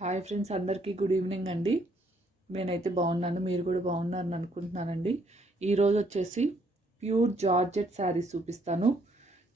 Hi friends అందరికీ good evening అండి. నేనైతే బాగున్నాను మీరు కూడా బాగున్నారని అనుకుంటున్నానండి. ఈరోజు వచ్చేసి ప్యూర్ జార్జెట్ శారీస్ చూపిస్తాను.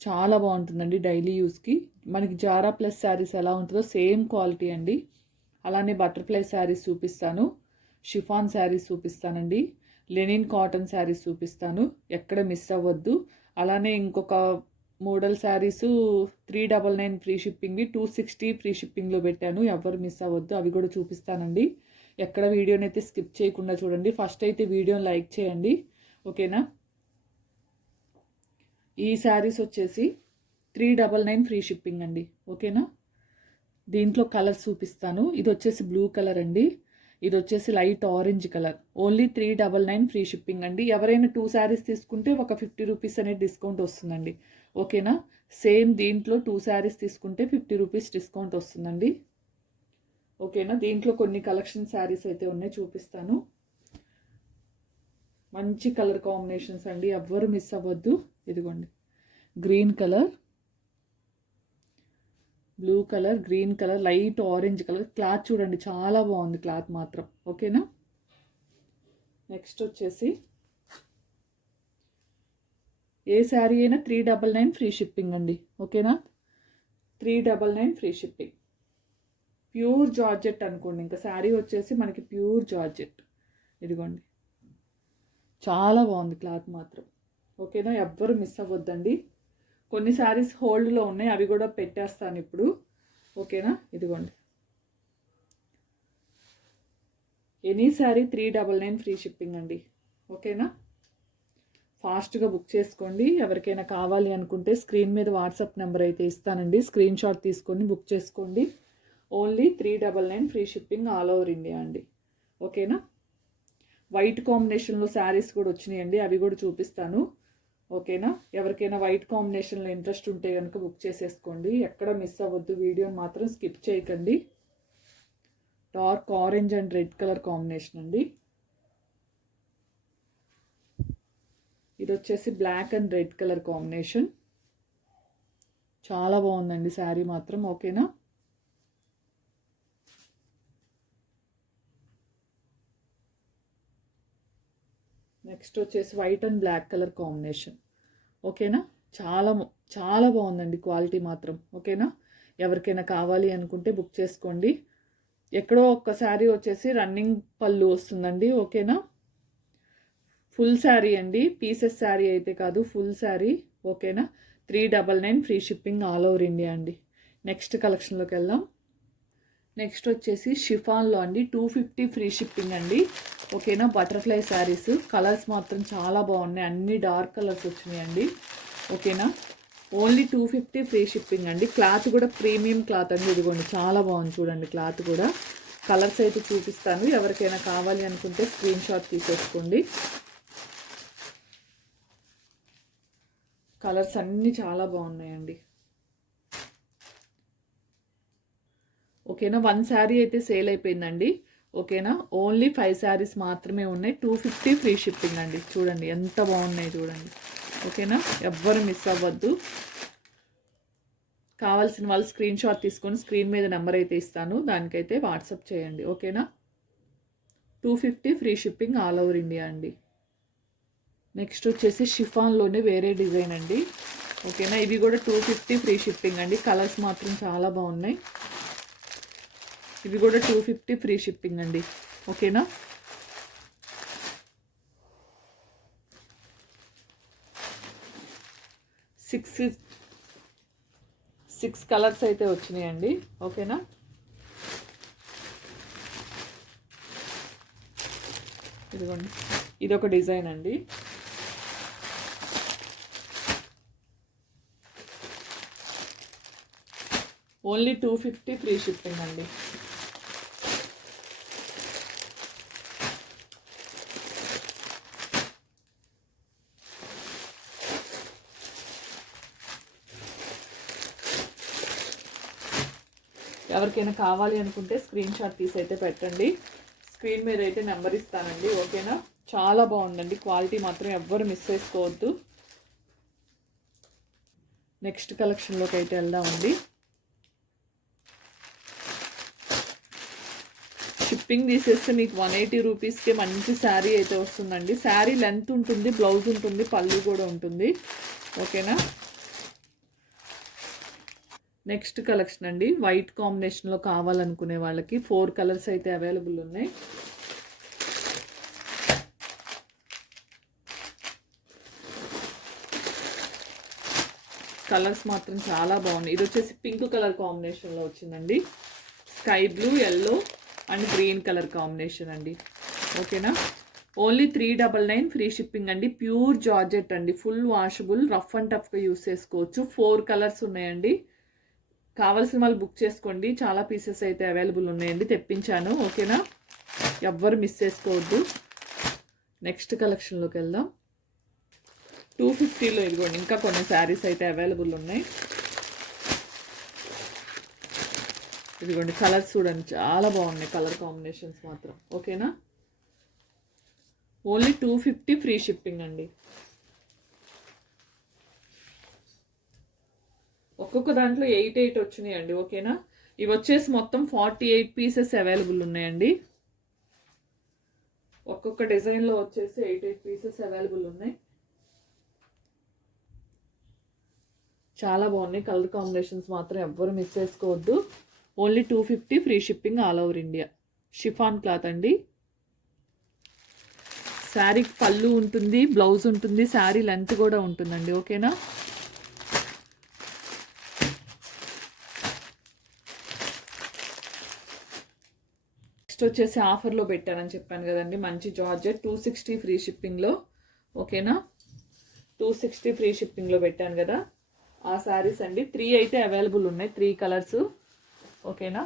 చాలా బాగుంటుందండి డైలీ యూస్కి. మనకి జారా ప్లస్ శారీస్ ఎలా ఉంటుందో సేమ్ క్వాలిటీ అండి. అలానే బటర్ఫ్లై శారీస్ చూపిస్తాను. షిఫాన్ శారీస్ చూపిస్తానండి. లెనిన్ కాటన్ శారీస్ చూపిస్తాను. ఎక్కడ మిస్ అవ్వద్దు. అలానే ఇంకొక model saris three double nine free షిప్పింగ్వి two sixty free షిప్పింగ్లో పెట్టాను. ఎవరు మిస్ అవ్వద్దు. అవి కూడా చూపిస్తానండి. ఎక్కడ వీడియోని అయితే స్కిప్ చేయకుండా చూడండి. ఫస్ట్ అయితే వీడియోని లైక్ చేయండి. ఓకేనా? ఈ శారీస్ వచ్చేసి three double nine free shipping అండి. ఓకేనా? దీంట్లో కలర్ చూపిస్తాను. ఇది వచ్చేసి బ్లూ కలర్ అండి. ఇది వచ్చేసి light orange colour. Only three double nine free shipping అండి. ఎవరైనా టూ శారీస్ తీసుకుంటే ఒక ఫిఫ్టీ రూపీస్ అనేది డిస్కౌంట్ వస్తుందండి. ఓకేనా? సేమ్ దీంట్లో టూ శారీస్ తీసుకుంటే ఫిఫ్టీ రూపీస్ డిస్కౌంట్ వస్తుందండి. ఓకేనా? దీంట్లో కొన్ని కలెక్షన్ శారీస్ అయితే ఉన్నాయి చూపిస్తాను. మంచి కలర్ కాంబినేషన్స్ అండి ఎవ్వరు మిస్ అవ్వద్దు. ఇదిగోండి green colour blue colour green colour light orange colour. Cloth చూడండి చాలా బాగుంది క్లాత్ మాత్రం. ఓకేనా? నెక్స్ట్ వచ్చేసి ఏ శారీ అయినా three double nine free shipping అండి. ఓకేనా? Three double nine free shipping pure georgette అనుకోండి. ఇంకా శారీ వచ్చేసి మనకి ప్యూర్ జార్జెట్ ఇదిగోండి. చాలా బాగుంది క్లాత్ మాత్రం. ఓకేనా? ఎవ్వరు మిస్ అవ్వద్దండి. కొన్ని శారీస్ హోల్డ్లో ఉన్నాయి. అవి కూడా పెట్టేస్తాను ఇప్పుడు. ఓకేనా? ఇదిగోండి. Any sari three double nine free shipping అండి. ఓకేనా? ఫాస్ట్గా బుక్ చేసుకోండి. ఎవరికైనా కావాలి అనుకుంటే స్క్రీన్ మీద వాట్సాప్ నెంబర్ అయితే ఇస్తానండి. స్క్రీన్ షాట్ తీసుకొని బుక్ చేసుకోండి. Only three double nine free shipping all over India అండి. ఓకేనా? వైట్ కాంబినేషన్లో శారీస్ కూడా వచ్చినాయండి. అవి కూడా చూపిస్తాను. ఓకేనా? ఎవరికైనా వైట్ కాంబినేషన్లో ఇంట్రెస్ట్ ఉంటే కనుక బుక్ చేసేసుకోండి. ఎక్కడ మిస్ అవ్వద్దు. వీడియోని మాత్రం స్కిప్ చేయకండి. Dark orange and red colour combination అండి. ఇది వచ్చేసి black and red colour combination చాలా బాగుందండి శారీ మాత్రం ఓకేనా నెక్స్ట్ వచ్చేసి white and black colour combination ఓకేనా చాలా చాలా బాగుందండి క్వాలిటీ మాత్రం ఓకేనా ఎవరికైనా కావాలి అనుకుంటే బుక్ చేసుకోండి. ఎక్కడో ఒక్క శారీ వచ్చేసి రన్నింగ్ పళ్ళు వస్తుందండి ఓకేనా ఫుల్ శారీ అండి. పీసెస్ శారీ అయితే కాదు ఫుల్ శారీ. ఓకేనా? Three double nine free shipping all over India అండి. నెక్స్ట్ కలెక్షన్లోకి వెళ్దాం. నెక్స్ట్ వచ్చేసి షిఫాన్లో అండి. టూ ఫిఫ్టీ ఫ్రీ షిప్పింగ్ అండి. ఓకేనా? బటర్ఫ్లై శారీస్. కలర్స్ మాత్రం చాలా బాగున్నాయి. అన్ని డార్క్ కలర్స్ వచ్చినాయండి ఓకేనా? Only two fifty free shipping అండి. క్లాత్ కూడా ప్రీమియం క్లాత్ అండి. ఇదిగోండి చాలా బాగుంది చూడండి క్లాత్ కూడా. కలర్స్ అయితే చూపిస్తాను. ఎవరికైనా కావాలి అనుకుంటే స్క్రీన్ షాట్ తీసేసుకోండి. కలర్స్ అన్నీ చాలా బాగున్నాయండి. ఓకేనా? వన్ శారీ అయితే సేల్ అయిపోయిందండి. ఓకేనా? ఓన్లీ ఫైవ్ శారీస్ మాత్రమే ఉన్నాయి. టూ ఫిఫ్టీ ఫ్రీ షిప్పింగ్ అండి. చూడండి ఎంత బాగున్నాయి చూడండి. ఓకేనా? ఎవ్వరు మిస్ అవ్వద్దు. కావాల్సిన వాళ్ళు స్క్రీన్ షాట్ తీసుకొని స్క్రీన్ మీద నెంబర్ అయితే ఇస్తాను. దానికైతే వాట్సాప్ చేయండి. ఓకేనా? Two fifty free shipping all over India అండి. నెక్స్ట్ వచ్చేసి షిఫాన్లోనే వేరే డిజైన్ అండి. ఓకేనా? ఇవి కూడా టూ ఫిఫ్టీ ఫ్రీ షిప్పింగ్ అండి. కలర్స్ మాత్రం చాలా బాగున్నాయి. ఇవి కూడా టూ ఫిఫ్టీ ఫ్రీ షిప్పింగ్ అండి. ఓకేనా? సిక్స్ సిక్స్ కలర్స్ అయితే వచ్చినాయండి. ఓకేనా? ఇదిగోండి. ఇది ఒక డిజైన్ అండి. Only two fifty free shipping అండి. ఎవరికైనా కావాలి అనుకుంటే స్క్రీన్ షాట్ తీసి అయితే పెట్టండి. స్క్రీన్ మీద అయితే నెంబర్ ఇస్తానండి ఓకేనా? చాలా బాగుందండి క్వాలిటీ మాత్రం ఎవ్వరు మిస్ చేసుకోవద్దు. నెక్స్ట్ కలెక్షన్లోకి అయితే వెళ్దామండి. షిప్పింగ్ తీసేస్తే మీకు వన్ ఎయిటీ రూపీస్కి మంచి శారీ అయితే వస్తుందండి. శారీ లెంత్ ఉంటుంది బ్లౌజ్ ఉంటుంది పళ్ళు కూడా ఉంటుంది. ఓకేనా? నెక్స్ట్ కలెక్షన్ అండి. వైట్ కాంబినేషన్లో కావాలనుకునే వాళ్ళకి ఫోర్ కలర్స్ అయితే అవైలబుల్ ఉన్నాయి. కలర్స్ మాత్రం చాలా బాగున్నాయి. ఇది వచ్చేసి పింక్ కలర్ కాంబినేషన్లో వచ్చిందండి. Sky blue yellow and green colour combination అండి. ఓకేనా? Only three double nine free shipping అండి. ప్యూర్ జార్జెట్ అండి. ఫుల్ వాషబుల్ రఫ్ అండ్ టఫ్గా యూస్ చేసుకోవచ్చు. ఫోర్ కలర్స్ ఉన్నాయండి. కావాల్సిన వాళ్ళు బుక్ చేసుకోండి. చాలా పీసెస్ అయితే అవైలబుల్ ఉన్నాయండి. తెప్పించాను. ఓకేనా? ఎవ్వరు మిస్ చేసుకోవద్దు. నెక్స్ట్ కలెక్షన్లోకి వెళ్దాం. టూ ఫిఫ్టీలో ఇదిగోండి. ఇంకా కొన్ని శారీస్ అయితే అవైలబుల్ ఉన్నాయి. ఇదిగోండి కలర్స్ చూడండి. చాలా బాగున్నాయి కలర్ కాంబినేషన్స్ మాత్రం. ఓకేనా? Only two fifty free shipping అండి. ఒక్కొక్క దాంట్లో ఎయిట్ ఎయిట్ వచ్చినాయండి ఓకేనా? ఇవి వచ్చేసి మొత్తం ఫార్టీ ఎయిట్ పీసెస్ అవైలబుల్ ఉన్నాయండి. ఒక్కొక్క డిజైన్లో వచ్చేసి ఎయిట్ ఎయిట్ పీసెస్ అవైలబుల్ ఉన్నాయి. చాలా బాగున్నాయి. కలర్ కాంబినేషన్స్ మాత్రం ఎవ్వరు మిస్ చేసుకోవద్దు. Only two fifty free shipping all over India. Chiffon cloth అండి. శారీ పళ్ళు ఉంటుంది బ్లౌజ్ ఉంటుంది శారీ లెంత్ కూడా ఉంటుందండి ఓకేనా? నెక్స్ట్ వచ్చేసి ఆఫర్లో పెట్టానని చెప్పాను కదండి మంచి జార్జెట్. టూ సిక్స్టీ ఫ్రీ షిప్పింగ్లో ఓకేనా? టూ సిక్స్టీ ఫ్రీ షిప్పింగ్లో పెట్టాను కదా. ఆ శారీస్ అండి త్రీ అయితే అవైలబుల్ ఉన్నాయి త్రీ కలర్స్. ఓకేనా?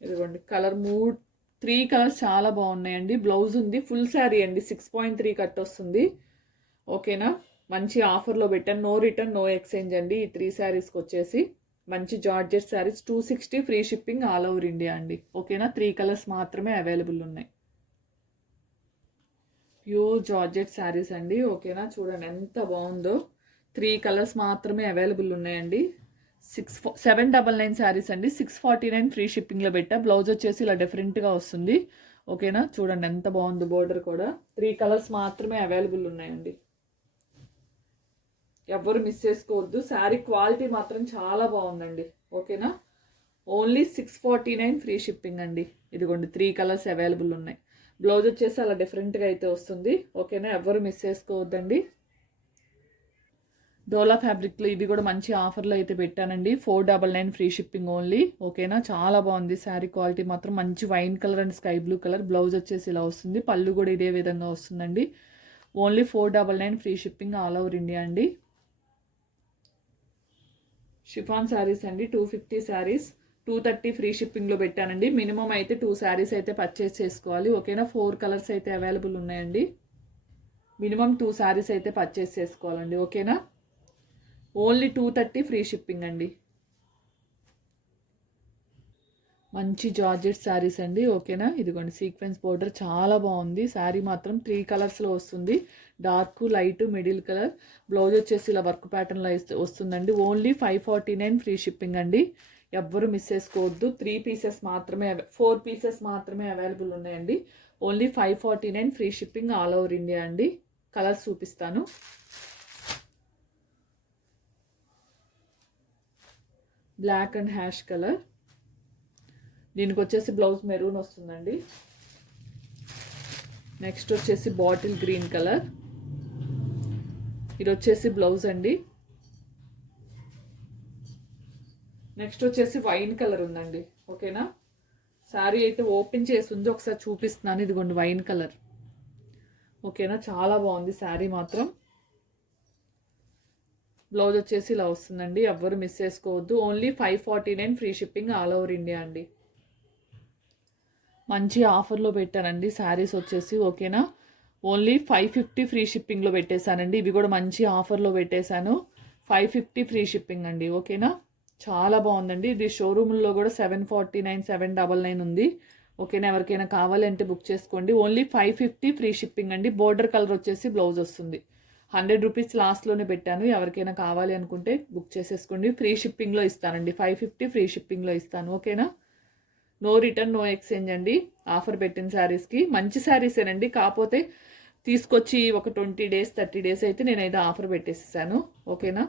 ఇదిగోండి కలర్ మూడ్ త్రీ కలర్స్ చాలా బాగున్నాయండి. బ్లౌజ్ ఉంది ఫుల్ శారీ అండి సిక్స్ పాయింట్ త్రీ కట్ వస్తుంది. ఓకేనా? మంచి ఆఫర్లో పెట్టాను. నో రిటర్న్ నో ఎక్స్చేంజ్ అండి ఈ త్రీ శారీస్కి వచ్చేసి. మంచి georgette saris two sixty free shipping all over India అండి. ఓకేనా? త్రీ కలర్స్ మాత్రమే అవైలబుల్ ఉన్నాయి. ప్యూర్ జార్జెట్ శారీస్ అండి. ఓకేనా? చూడండి ఎంత బాగుందో. త్రీ కలర్స్ మాత్రమే అవైలబుల్ ఉన్నాయండి. Six seven double nine saris అండి. సిక్స్ ఫార్టీ నైన్ ఫ్రీ షిప్పింగ్లో పెట్టా. బ్లౌజ్ వచ్చేసి ఇలా డిఫరెంట్గా వస్తుంది. ఓకేనా? చూడండి ఎంత బాగుంది బోర్డర్ కూడా. త్రీ కలర్స్ మాత్రమే అవైలబుల్ ఉన్నాయండి. ఎవ్వరు మిస్ చేసుకోవద్దు. శారీ క్వాలిటీ మాత్రం చాలా బాగుందండి. ఓకేనా? Only six forty nine free shipping అండి. ఇదిగోండి త్రీ కలర్స్ అవైలబుల్ ఉన్నాయి. బ్లౌజ్ వచ్చేసి అలా డిఫరెంట్గా అయితే వస్తుంది. ఓకేనా? ఎవరు మిస్ చేసుకోవద్దండి. డోలా ఫ్యాబ్రిక్లో ఇవి కూడా మంచి ఆఫర్లో అయితే పెట్టానండి. Four double nine free shipping only. ఓకేనా? చాలా బాగుంది. శారీ క్వాలిటీ మాత్రం మంచి wine colour and sky blue colour. Blouse వచ్చేసి ఇలా వస్తుంది. పళ్ళు కూడా ఇదే విధంగా వస్తుందండి. Only four double nine free shipping all over India అండి. షిఫాన్ శారీస్ అండి. Two fifty saris. Two thirty free షిప్పింగ్లో పెట్టానండి. మినిమం అయితే టూ శారీస్ అయితే పర్చేస్ చేసుకోవాలి. ఓకేనా? ఫోర్ కలర్స్ అయితే అవైలబుల్ ఉన్నాయండి. మినిమం టూ శారీస్ అయితే పర్చేస్ చేసుకోవాలండి. ఓకేనా? Only two thirty free shipping అండి. మంచి జార్జెట్ శారీస్ అండి ఓకేనా? ఇదిగోండి సీక్వెన్స్ బోర్డర్ చాలా బాగుంది. శారీ మాత్రం త్రీ కలర్స్లో వస్తుంది. Dark light middle colour. Blouse వచ్చేసి ఇలా వర్క్ ప్యాటర్న్లో వస్తుందండి. Only five forty nine free shipping అండి. ఎవ్వరు మిస్ చేసుకోవద్దు. త్రీ పీసెస్ మాత్రమే ఫోర్ పీసెస్ మాత్రమే అవైలబుల్ ఉన్నాయండి. Only five forty nine free shipping all over India అండి. కలర్స్ చూపిస్తాను. Black and ash colour. దీనికి వచ్చేసి బ్లౌజ్ మెరూన్ వస్తుందండి. నెక్స్ట్ వచ్చేసి బాటిల్ గ్రీన్ కలర్. ఇది వచ్చేసి బ్లౌజ్ అండి. నెక్స్ట్ వచ్చేసి వైన్ కలర్ ఉందండి. ఓకేనా? శారీ అయితే ఓపెన్ చేసి ఉంది ఒకసారి చూపిస్తున్నాను. ఇదిగోండి వైన్ కలర్. ఓకేనా? చాలా బాగుంది శారీ మాత్రం. బ్లౌజ్ వచ్చేసి ఇలా వస్తుందండి. ఎవ్వరు మిస్ చేసుకోవద్దు. Only five forty nine free shipping all over India అండి. మంచి ఆఫర్లో పెట్టానండి. శారీస్ వచ్చేసి ఓకేనా ఓన్లీ ఫైవ్ ఫిఫ్టీ ఫ్రీ షిప్పింగ్లో పెట్టేశానండి. ఇవి కూడా మంచి ఆఫర్లో పెట్టేశాను. ఫైవ్ ఫిఫ్టీ ఫ్రీ షిప్పింగ్ అండి. ఓకేనా చాలా బాగుందండి. ఇది షోరూమ్లో కూడా seven forty nine seven double nine ఉంది ఓకేనా ఎవరికైనా కావాలంటే బుక్ చేసుకోండి. Only five fifty free shipping అండి. బోర్డర్ కలర్ వచ్చేసి బ్లౌజ్ వస్తుంది. హండ్రెడ్ రూపీస్ లాస్ట్లోనే పెట్టాను. ఎవరికైనా కావాలి అనుకుంటే బుక్ చేసేసుకోండి. ఫ్రీ షిప్పింగ్లో ఇస్తానండి. ఫైవ్ ఫిఫ్టీ ఫ్రీ షిప్పింగ్లో ఇస్తాను. ఓకేనా? నో రిటర్న్ నో ఎక్స్చేంజ్ అండి. ఆఫర్ పెట్టిన శారీస్కి. మంచి శారీసేనండి. కాకపోతే తీసుకొచ్చి ఒక ట్వంటీ డేస్ థర్టీ డేస్ అయితే నేనైతే ఆఫర్ పెట్టేసేసాను. ఓకేనా?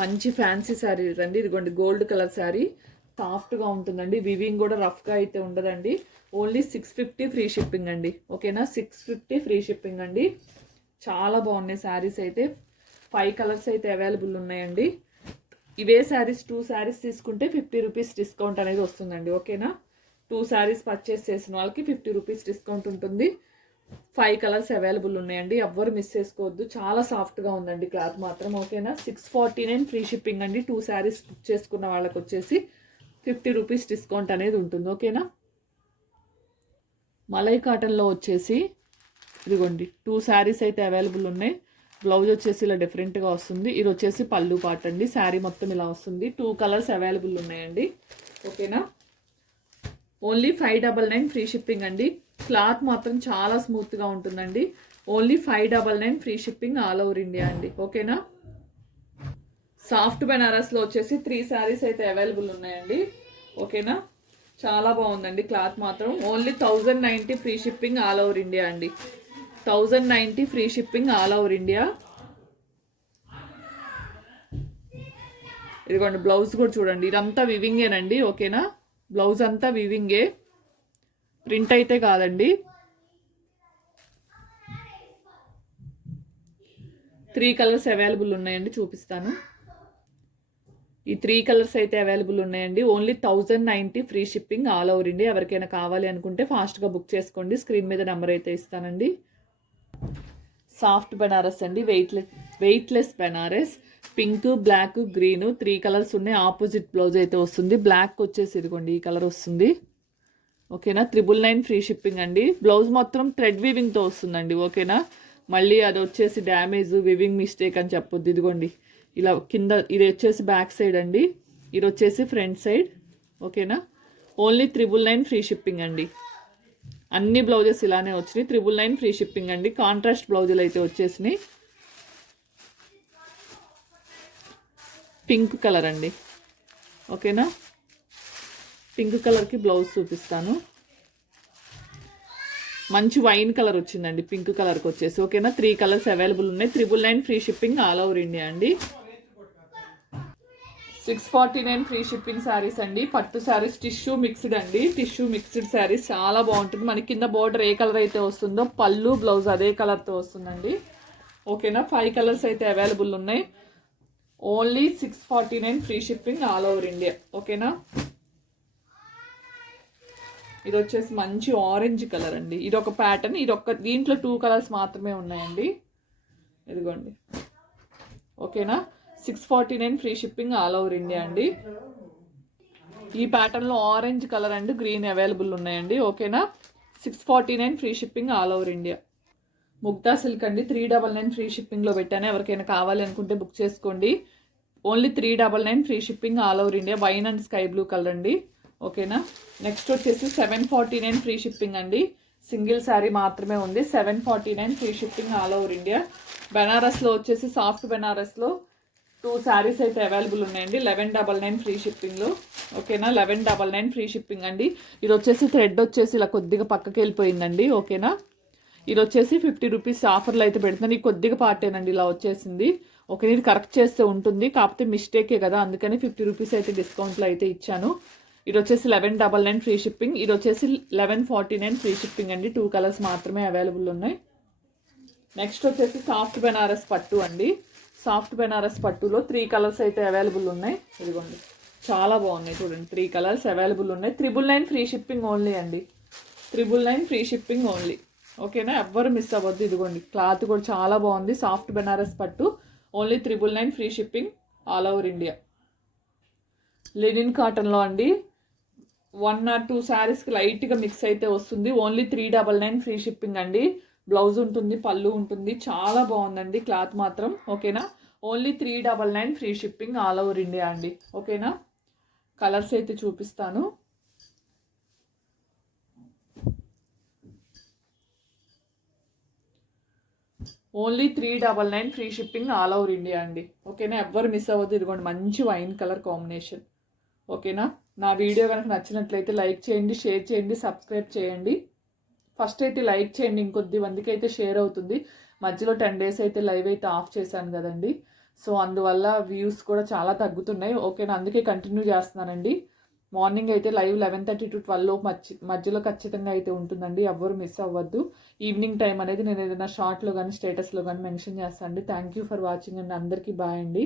మంచి ఫ్యాన్సీ శారీ రండి. ఇదిగోండి గోల్డ్ కలర్ శారీ. సాఫ్ట్గా ఉంటుందండి. వివింగ్ కూడా రఫ్గా అయితే ఉండదండి. Only six fifty free shipping అండి. ఓకేనా సిక్స్ ఫిఫ్టీ ఫ్రీ షిప్పింగ్ అండి. చాలా బాగున్నాయి శారీస్ అయితే. ఫైవ్ కలర్స్ అయితే అవైలబుల్ ఉన్నాయండి. ఇవే శారీస్ టూ శారీస్ తీసుకుంటే ఫిఫ్టీ రూపీస్ డిస్కౌంట్ అనేది వస్తుందండి. ఓకేనా టూ శారీస్ పర్చేస్ చేసిన వాళ్ళకి ఫిఫ్టీ రూపీస్ డిస్కౌంట్ ఉంటుంది. ఫైవ్ కలర్స్ అవైలబుల్ ఉన్నాయండి. ఎవ్వరు మిస్ చేసుకోవద్దు. చాలా సాఫ్ట్గా ఉందండి క్లాత్ మాత్రం. ఓకేనా six forty nine free shipping అండి. టూ శారీస్ బుక్ చేసుకున్న వాళ్ళకి వచ్చేసి ఫిఫ్టీ రూపీస్ డిస్కౌంట్ అనేది ఉంటుంది ఓకేనా? మలై కాటన్లో వచ్చేసి ఇదిగోండి టూ శారీస్ అయితే అవైలబుల్ ఉన్నాయి. బ్లౌజ్ వచ్చేసి ఇలా డిఫరెంట్గా వస్తుంది. ఇది వచ్చేసి పళ్ళు పాట అండి. శారీ మొత్తం ఇలా వస్తుంది. టూ కలర్స్ అవైలబుల్ ఉన్నాయండి ఓకేనా? Only five double nine free shipping అండి. క్లాత్ మాత్రం చాలా స్మూత్గా ఉంటుందండి. Only five double nine free shipping all over India అండి ఓకేనా? సాఫ్ట్ బెనారస్లో వచ్చేసి త్రీ శారీస్ అయితే అవైలబుల్ ఉన్నాయండి. ఓకేనా? చాలా బాగుందండి క్లాత్ మాత్రం. Only thousand ninety free shipping all over India అండి. Thousand ninety free shipping all over India. ఇదిగోండి బ్లౌజ్ కూడా చూడండి. ఇదంతా వివింగేనండి ఓకేనా? బ్లౌజ్ అంతా వివింగే. ప్రింట్ అయితే కాదండి. త్రీ కలర్స్ అవైలబుల్ ఉన్నాయండి చూపిస్తాను. ఈ త్రీ కలర్స్ అయితే అవైలబుల్ ఉన్నాయండి. Only thousand ninety free shipping all over India. ఎవరికైనా కావాలి అనుకుంటే ఫాస్ట్గా బుక్ చేసుకోండి. స్క్రీన్ మీద నెంబర్ అయితే ఇస్తానండి. సాఫ్ట్ బెనారస్ అండి. Weightless weightless Benaras. Pink black green three colours ఉన్నాయి. ఆపోజిట్ బ్లౌజ్ అయితే వస్తుంది. బ్లాక్ వచ్చేసి ఇదిగోండి ఈ కలర్ వస్తుంది. ఓకేనా? త్రిబుల్ నైన్ ఫ్రీ షిప్పింగ్ అండి. బ్లౌజ్ మొత్తం థ్రెడ్ వివింగ్తో వస్తుందండి. ఓకేనా? మళ్ళీ అది వచ్చేసి డ్యామేజ్ వివింగ్ మిస్టేక్ అని చెప్పొద్దు. ఇదిగోండి. ఇలా కింద ఇది వచ్చేసి బ్యాక్ సైడ్ అండి. ఇది వచ్చేసి ఫ్రంట్ సైడ్ ఓకేనా? Only triple nine free shipping అండి. అన్ని బ్లౌజెస్ ఇలానే వచ్చినాయి. త్రిబుల్ నైన్ ఫ్రీ షిప్పింగ్ అండి. కాంట్రాస్ట్ బ్లౌజులు అయితే వచ్చేసినాయి. పింక్ కలర్ అండి. ఓకేనా? పింక్ కలర్కి బ్లౌజ్ చూపిస్తాను. మంచి వైన్ కలర్ వచ్చిందండి. పింక్ కలర్కి వచ్చేసి. ఓకేనా? త్రీ కలర్స్ అవైలబుల్ ఉన్నాయి. Triple nine free shipping all over India అండి. Six forty nine free shipping saris అండి. పట్టు శారీస్ టిష్యూ మిక్స్డ్ అండి. టిష్యూ మిక్స్డ్ శారీస్ చాలా బాగుంటుంది. మనకి కింద బోర్డర్ ఏ కలర్ అయితే వస్తుందో పళ్ళు బ్లౌజ్ అదే కలర్తో వస్తుందండి. ఓకేనా? ఫైవ్ కలర్స్ అయితే అవైలబుల్ ఉన్నాయి. Only six forty nine free shipping all over India. ఓకేనా? ఇది వచ్చేసి మంచి ఆరెంజ్ కలర్ అండి. ఇది ఒక ప్యాటర్న్. ఇది ఒక దీంట్లో టూ కలర్స్ మాత్రమే ఉన్నాయండి. ఇదిగోండి. ఓకేనా? Six forty nine free shipping all over India అండి. ఈ ప్యాటర్న్లో orange colour and green available ఉన్నాయండి. ఓకేనా? Six forty nine free shipping all over India. Mugdha silk అండి. త్రీ డబల్ నైన్ ఫ్రీ షిప్పింగ్లో పెట్టాను. ఎవరికైనా కావాలి అనుకుంటే బుక్ చేసుకోండి. Only three double nine free shipping all over India. Wine and sky blue colour అండి. ఓకేనా? నెక్స్ట్ వచ్చేసి seven forty nine free shipping అండి. సింగిల్ శారీ మాత్రమే ఉంది. Seven forty nine free shipping all over India. బెనారస్లో వచ్చేసి సాఫ్ట్ బెనారస్లో టూ శారీస్ అయితే available ఉన్నాయండి. Eleven double nine free షిప్పింగ్లో ఓకేనా eleven double nine free shipping అండి. ఇది వచ్చేసి థ్రెడ్ వచ్చేసి ఇలా కొద్దిగా పక్కకి వెళ్ళిపోయిందండి. ఓకేనా ఇది వచ్చేసి ఫిఫ్టీ రూపీస్ ఆఫర్లు అయితే పెడుతున్నాను. ఇది కొద్దిగా పార్టేనండి ఇలా వచ్చేసింది. ఓకే ఇది కరెక్ట్ చేస్తే ఉంటుంది. కాకపోతే మిస్టేకే కదా? అందుకని ఫిఫ్టీ రూపీస్ అయితే డిస్కౌంట్లో అయితే ఇచ్చాను. ఇది వచ్చేసి eleven double nine free shipping ఇది వచ్చేసి eleven forty nine free shipping అండి. టూ కలర్స్ మాత్రమే అవైలబుల్ ఉన్నాయి. నెక్స్ట్ వచ్చేసి సాఫ్ట్ బెనారస్ పట్టు అండి. సాఫ్ట్ బెనారస్ పట్టులో త్రీ కలర్స్ అయితే అవైలబుల్ ఉన్నాయి. ఇదిగోండి. చాలా బాగున్నాయి చూడండి. త్రీ కలర్స్ అవైలబుల్ ఉన్నాయి. Triple nine free shipping only అండి. Triple nine free shipping only. ఓకేనా? ఎవ్వరు మిస్ అవ్వద్దు. ఇదిగోండి. క్లాత్ కూడా చాలా బాగుంది. సాఫ్ట్ బెనారస్ పట్టు. Only triple nine free shipping all over India. Linen కాటన్లో అండి. వన్ ఆర్ టూ శారీస్కి లైట్గా మిక్స్ అయితే వస్తుంది. Only three double nine free shipping అండి. బ్లౌజ్ ఉంటుంది పళ్ళు ఉంటుంది చాలా బాగుందండి క్లాత్ మాత్రం. ఓకేనా? Only three double nine free shipping all over India అండి. ఓకేనా? కలర్స్ అయితే చూపిస్తాను. Only three double nine free shipping all over India అండి. ఓకేనా? ఎవ్వరు మిస్ అవ్వద్దు. ఇదిగోండి మంచి వైన్ కలర్ కాంబినేషన్. ఓకేనా? నా వీడియో కనుక నచ్చినట్లయితే లైక్ చేయండి షేర్ చేయండి సబ్స్క్రైబ్ చేయండి. ఫస్ట్ అయితే లైక్ చేయండి ఇంకొద్ది మందికి అయితే షేర్ అవుతుంది. మధ్యలో టెన్ డేస్ అయితే లైవ్ అయితే ఆఫ్ చేశాను కదండి. సో అందువల్ల వ్యూస్ కూడా చాలా తగ్గుతున్నాయి. ఓకే నేను అందుకే కంటిన్యూ చేస్తున్నానండి. మార్నింగ్ అయితే live eleven thirty to twelve మధ్య మధ్యలో ఖచ్చితంగా అయితే ఉంటుందండి. ఎవ్వరు మిస్ అవ్వద్దు. ఈవినింగ్ టైం అనేది నేను ఏదైనా షార్ట్లో కానీ స్టేటస్లో కానీ మెన్షన్ చేస్తాను అండి థ్యాంక్ యూ ఫర్ వాచింగ్ అండి. అందరికీ బాయ్ అండి.